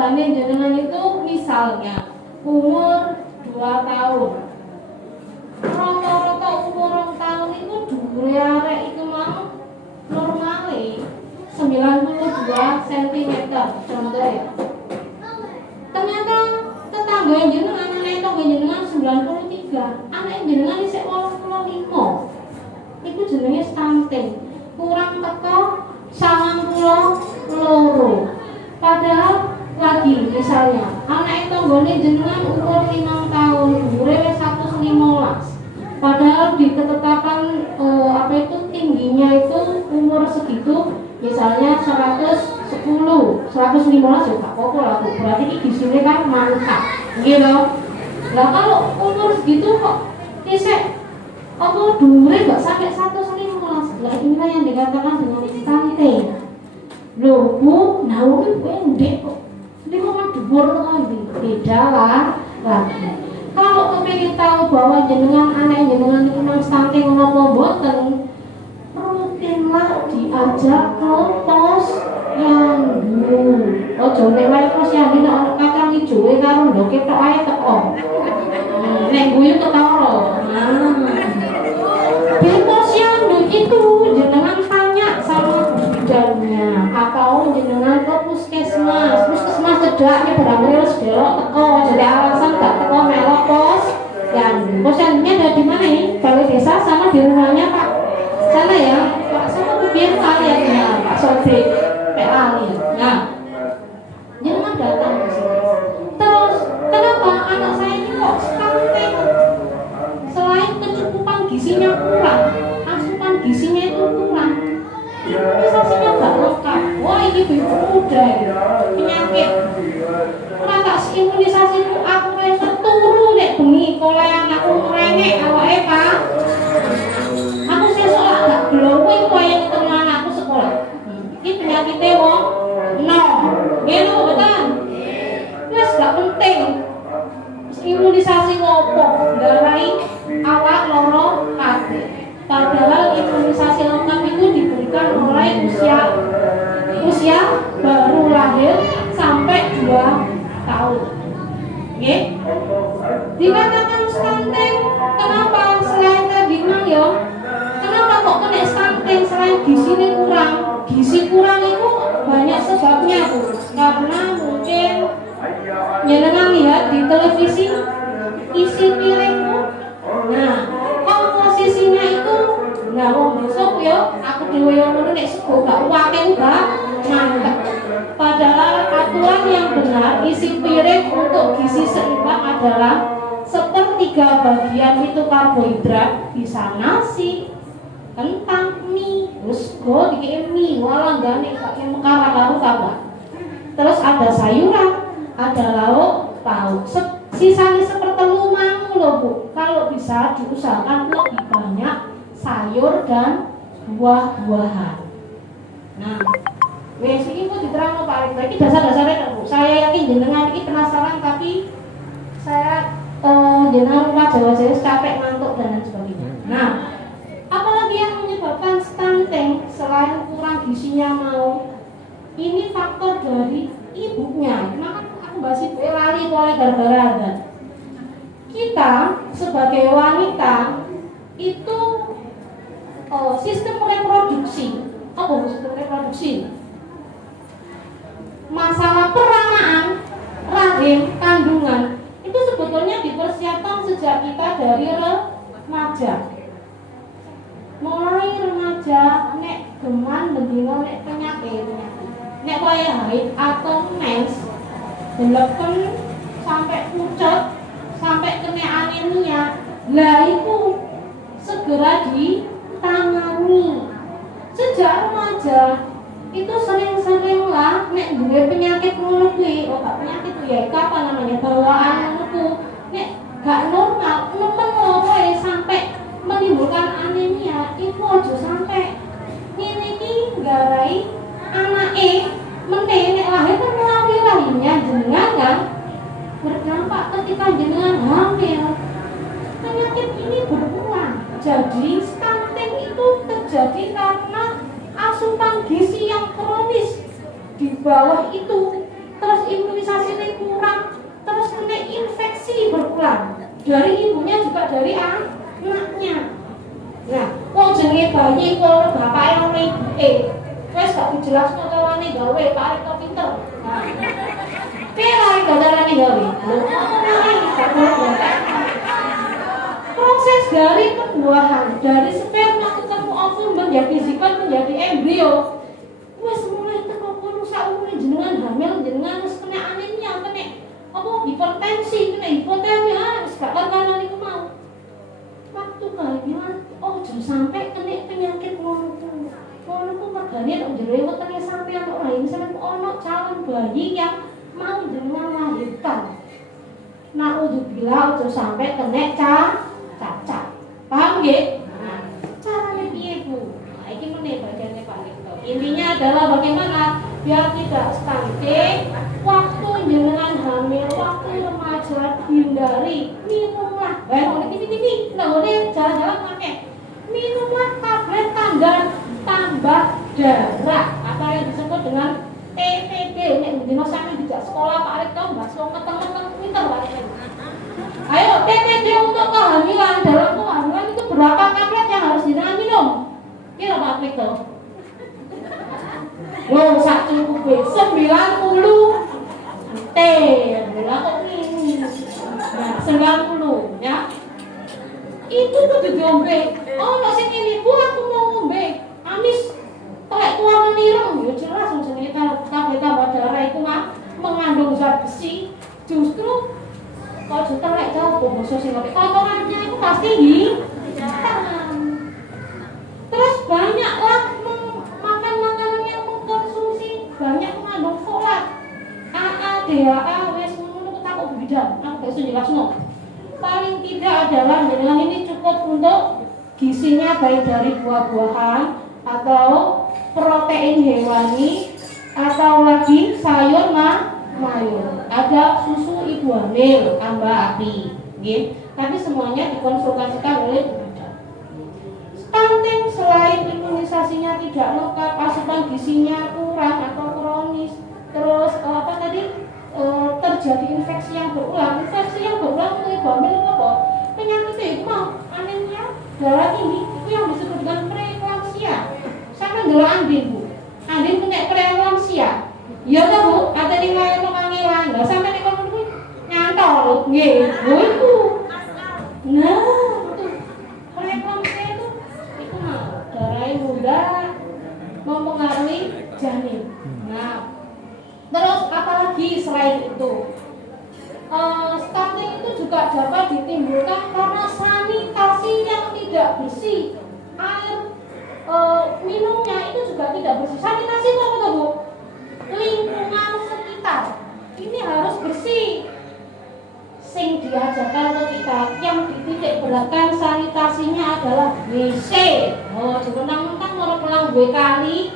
regane jenengan itu misalnya umur 2 tahun. Rata-rata umur 2 tahun itu dhuwure arek itu mau normale 92 cm contoh ya. Ternyata tetangga jenengan anak tetangga jenengan 93, anak jenengan isih 85. Iku jenenge stunting. Kurang teko 92. Padahal lagi misalnya anak tanggane jenengan umur 5 tahun, umure wis 115. Padahal di ketetapan tingginya itu umur segitu misalnya 110, 115 ya gak apa-apa lah. Berarti ini di sini kan mantap. Gitu. Lah kalau umur segitu kok isek dhuwure gak sampai 115. Lah inilah yang dikatakan dengan stunting. Loh Bu, nah ini pendek kok. Ini kok dhuwur lagi. Beda lah lagi. Kalau kepengin tahu bahwa jenengan anak jenengan itu memang stunting apa mboten, rutinlah diajak ke posyandu. Ojo nek wae posyandu nek ana kakang ijoe karo ndoke tok ae teko. Nek guyu ketara. Di posyandu itu jenengan tanya sama bidannya atau jenengan ke puskesmas. Puskesmas cedaknya barangkali harus belok teko. Jadi alasan gak teko melok posyandu. Posyandunya ada di mana ini? Balai desa sama di rumahnya Pak. Sana ya. Pak sama biar kalian ya Pak Sodik. PLI. Nah, jenengan datang ke sini. Terus kenapa anak saya ini kok stunting? Selain kecukupan gizinya kurang, asupan gizinya itu kurang, imunisasinya gak lengkap. Wah ini ibu muda penyakit. Rata imunisasi itu aku rasa turu nek bengi kalau anakku ngerengek awake Pak. Aku sesuk gak glowing koyo ketemu anakku sekolah. Ini penyakitnya wong no. Ngene betul. Wis gak penting. Imunisasi ngopo? Ndarai awak loro kabeh. Padahal imunisasi lengkap itu diberikan mulai usia baru lahir sampai 2 tahun. Nggih. Dikatakan stunting, kenapa selain tadi mang yo? Kenapa kok kena stunting selain gizinya kurang? Gizi kurang itu banyak sebabnya Bu. Karena mungkin jenengan lihat di televisi isi piringmu. Nah, komposisinya itu nggak mau besok yo. Aku dhewe yo ngono nek sego gak uwake gak mantep. Padahal aturan yang benar isi piring untuk gizi seimbang adalah 1/3 bagian itu karbohidrat, bisa nasi, kentang, mie, terus go dikit mie, walau gane pakai mekar karo kabar. Terus ada sayuran, ada lauk pauk. Sisanya sepertelu mangu loh Bu. Kalau bisa diusahakan lebih banyak sayur dan buah-buahan. Nah, wes iki kok diterangno Pak Rektor. Iki dasar-dasarnya Bu. Saya yakin jenengan iki penasaran tapi saya jenengan lupa Jawa-Jawa capek ngantuk dan lain sebagainya. Nah, apalagi yang menyebabkan stunting selain kurang gizinya mau? Ini faktor dari ibunya. Maka aku bahas ibu lari oleh gara-gara kita sebagai wanita itu sistem reproduksi. Apa sistem reproduksi? Masalah peranaan, rahim, kandungan itu sebetulnya dipersiapkan sejak kita dari remaja. Mulai remaja nek geman bendino nek penyakit. Nek kaya haid atau mens beleken sampai pucat sampai kena anemia. Lah itu segera ditangani. Sejak remaja itu sering-seringlah nek duwe penyakit ngono kuwi, gak penyakit kuwi ya apa namanya bawaan ngono ku. Nek gak normal nemen wae sampai menimbulkan anemia, iku aja sampai ngene iki nggarai anake meneh nek lahir kan lahirnya jenengan kan berdampak ketika jenengan hamil. Penyakit ini berulang. Jadi stunting itu terjadi karena asupan gizi yang kronis di bawah itu. Terus imunisasi dari ibunya juga dari anaknya. Nah, wong jenenge bayi kok bapake ono ibuke. Wes gak dijelasno carane gawe, Pak Arek kok pinter. Nah. Piye kok carane gawe? Proses dari pembuahan, dari sperma ketemu ovum menjadi zigot menjadi embrio. Wes mulai teko kono sak umure jenengan hamil, jenengan wis kena anemia, kena apa hipertensi, kena hipotermia, wis gak karuan niku mau. Waktu kalian jangan sampai kena penyakit ngono ku mergane nek jero wetenge sampean kok lain sampean ono calon bayi yang mau jenengan lahirkan. Naudzubillah aja sampai kena cacat. Paham nggih? Nah, carane piye, Bu? Nah, iki meneh bagiannya Pak Rektor. Intinya adalah bagaimana biar tidak stunting, waktu jenengan hamil, waktu remaja hindari minumlah. Bae ini ndak boleh jalan-jalan pakai. Minumlah tablet tambah darah atau yang disebut dengan TPD. Nek dino sampe dijak sekolah Pak Rektor bahas wong keteng-keteng pinter Pak Rektor. Ayo TPD untuk kehamilan. Dalam kehamilan itu berapa tablet yang harus jenengan minum? Kira Pak Rektor? Loh, sak cukupe 90 T. Lah kok ini? Nah, 90 ya. Itu kudu diombe. Nek sing ngene, Bu aku mau ngombe. Amis telek tua menireng. Ya jelas wong jenenge tablet tambah darah itu mengandung zat besi. Justru kalau telek jauh basa sing kotorannya itu pasti hitam. Terus banyaklah makan makanan yang mengkonsumsi banyak mengandung folat, AA, DHA, wes ngono tak kok bidang. Aku gak iso jelasno. Paling tidak adalah jenengan ini cukup untuk gizinya baik dari buah-buahan atau protein hewani atau lagi sayur mayur. Ada susu ibu hamil tambah api, nggih. Tapi semuanya dikonsultasikan oleh dokter. Stunting selain imunisasinya tidak lengkap, asupan gizinya kurang atau kronis, terus terjadi infeksi yang berulang. Infeksi yang berulang itu ibu hamil apa? Penyakitnya itu anemia darah tinggi, itu yang disebut dengan preeklamsia. Sampai ndelok Andin, Bu. Andin punya preeklamsia. Ya ta, Bu? Ate ning lair kangelan. Lah sampe nek kono kuwi nyantol, nggih. Iku. Nah, preeklamsia itu darah muda mempengaruhi janin. Nah, terus apalagi selain itu? Stunting itu juga dapat ditimbulkan karena sanitasi yang tidak bersih. Air minumnya itu juga tidak bersih. Sanitasi itu apa tuh, Bu? Lingkungan sekitar ini harus bersih. Sing diajarkan ke kita yang dititik beratkan sanitasinya adalah WC. Jangan mentang-mentang mau pulang gue kali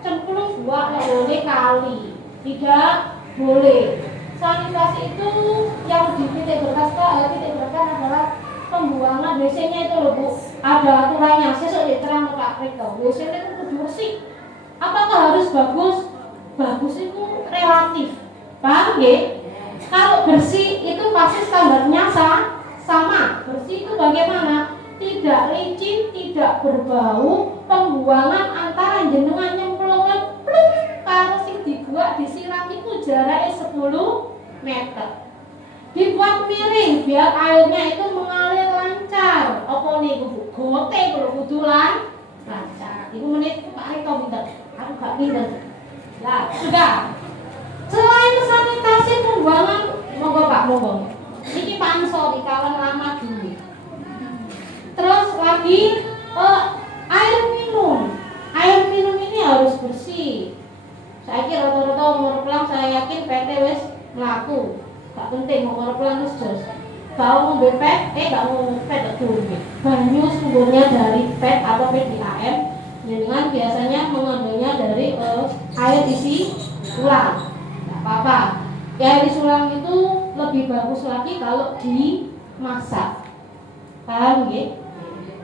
cemplung buat oleh kali. Tidak boleh. Sanitasi itu yang dititik beratkan adalah pembuangan WC-nya itu loh, Bu. Ada aturannya. Sesuk diterang Pak Rektor. WC-nya itu kudu bersih. Apakah harus bagus? Bagus itu relatif. Paham nggih? Kalau bersih itu pasti standarnya sama. Bersih itu bagaimana? Tidak licin, tidak berbau, pembuangan antara jenengan nyemplungan karo sing dibuat disiram itu jaraknya 10 meter. Dibuat miring biar airnya itu mengalir lancar. Apa niku, Bu? Gote kudu lancar. Ibu menit Pak Rektor pinter. Aku gak pinter. Lah, sudah. Selain sanitasi pembuangan, monggo Pak, monggo. Ini Pak Anso di kawan lama dulu. Terus lagi air minum. Air minum ini harus bersih. Saya kira rata-rata umur pulang saya yakin PT wis mlaku. Gak penting umur pulang wis jos. Kalau mau bepet, gak mau pet dulu. Banyu sumbernya dari PET atau PDAM. Dengan biasanya mengambilnya dari air isi ulang. Apa-apa. Air isi ulang itu lebih bagus lagi kalau dimasak. Paham nggih?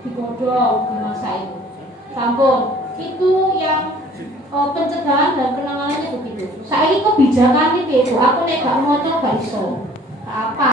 Digodhog, dimasak itu. Sampun. Itu yang pencegahan dan penanganannya begitu. Saiki kebijakan iki, Bu. Aku nek gak maca gak iso. Apa?